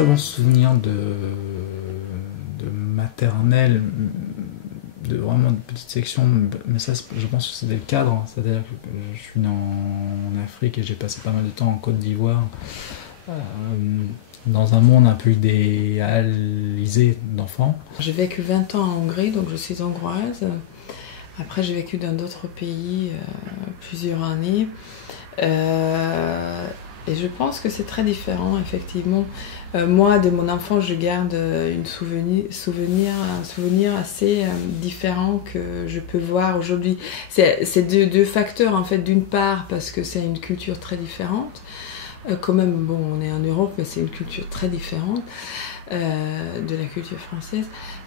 très bons souvenirs de maternelle, vraiment de petite section, mais ça je pense que c'était le cadre, c'est-à-dire que je suis né en Afrique et j'ai passé pas mal de temps en Côte d'Ivoire, dans un monde un peu idéalisé d'enfants. J'ai vécu 20 ans en Hongrie, donc je suis hongroise. Après j'ai vécu dans d'autres pays plusieurs années. Et je pense que c'est très différent, effectivement. Moi, de mon enfance, je garde un souvenir assez différent que je peux voir aujourd'hui. C'est deux facteurs, en fait. D'une part, parce que c'est une culture très différente. Quand même, bon, on est en Europe, mais c'est une culture très différente de la culture française.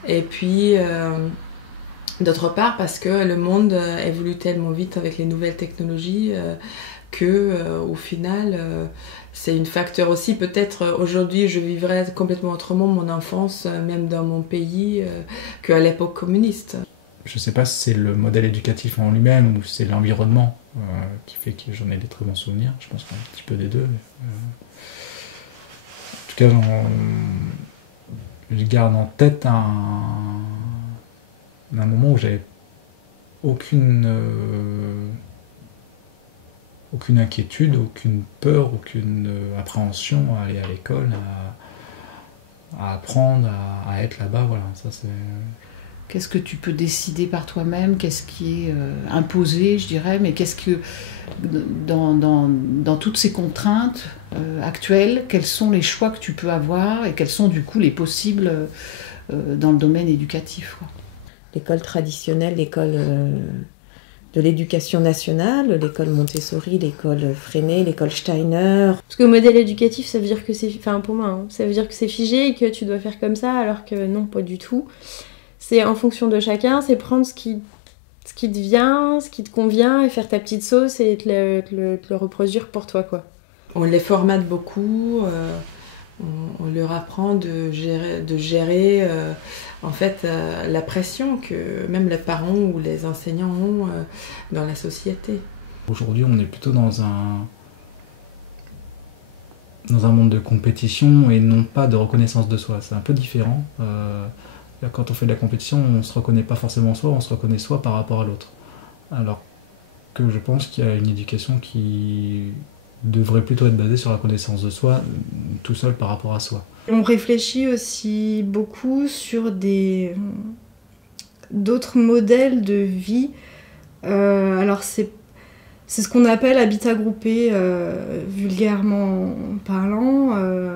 Et puis, d'autre part, parce que le monde évolue tellement vite avec les nouvelles technologies au final, c'est un facteur aussi. Peut-être aujourd'hui, je vivrais complètement autrement mon enfance, même dans mon pays, qu'à l'époque communiste. Je ne sais pas si c'est le modèle éducatif en lui-même ou c'est l'environnement qui fait que j'en ai des très bons souvenirs. Je pense qu'un petit peu des deux. En tout cas, je garde en tête un moment où j'avais aucune inquiétude, aucune peur, aucune appréhension à aller à l'école, à apprendre, à être là-bas. Voilà, ça c'est... Qu'est-ce que tu peux décider par toi-même? Qu'est-ce qui est imposé, je dirais, mais qu'est-ce que, dans toutes ces contraintes actuelles, quels sont les choix que tu peux avoir et quels sont du coup les possibles dans le domaine éducatif, quoi. L'école traditionnelle, l'école de l'éducation nationale, l'école Montessori, l'école Freinet, l'école Steiner. Parce que le modèle éducatif, ça veut dire que c'est... Enfin, pour moi, hein, ça veut dire que c'est figé et que tu dois faire comme ça, alors que non, pas du tout. C'est en fonction de chacun, c'est prendre ce qui te vient, ce qui te convient, et faire ta petite sauce et te le reproduire pour toi, quoi. On les formate beaucoup, on leur apprend de gérer en fait la pression que même les parents ou les enseignants ont dans la société. Aujourd'hui, on est plutôt dans un monde de compétition et non pas de reconnaissance de soi. C'est un peu différent. Quand on fait de la compétition, on ne se reconnaît pas forcément soi, on se reconnaît soi par rapport à l'autre. Alors que je pense qu'il y a une éducation qui devrait plutôt être basée sur la connaissance de soi, tout seul par rapport à soi. On réfléchit aussi beaucoup sur d'autres modèles de vie. Alors c'est ce qu'on appelle habitat groupé, vulgairement parlant.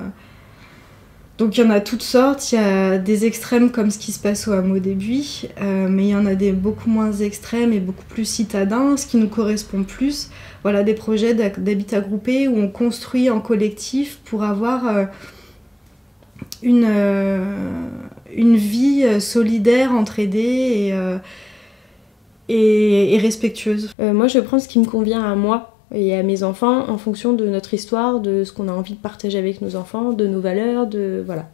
Donc il y en a toutes sortes, il y a des extrêmes comme ce qui se passe au hameau des Buis, mais il y en a des beaucoup moins extrêmes et beaucoup plus citadins, ce qui nous correspond plus. Voilà, des projets d'habitat groupé où on construit en collectif pour avoir une vie solidaire, entraidée et respectueuse. Moi, je prends ce qui me convient à moi et à mes enfants en fonction de notre histoire, de ce qu'on a envie de partager avec nos enfants, de nos valeurs, voilà.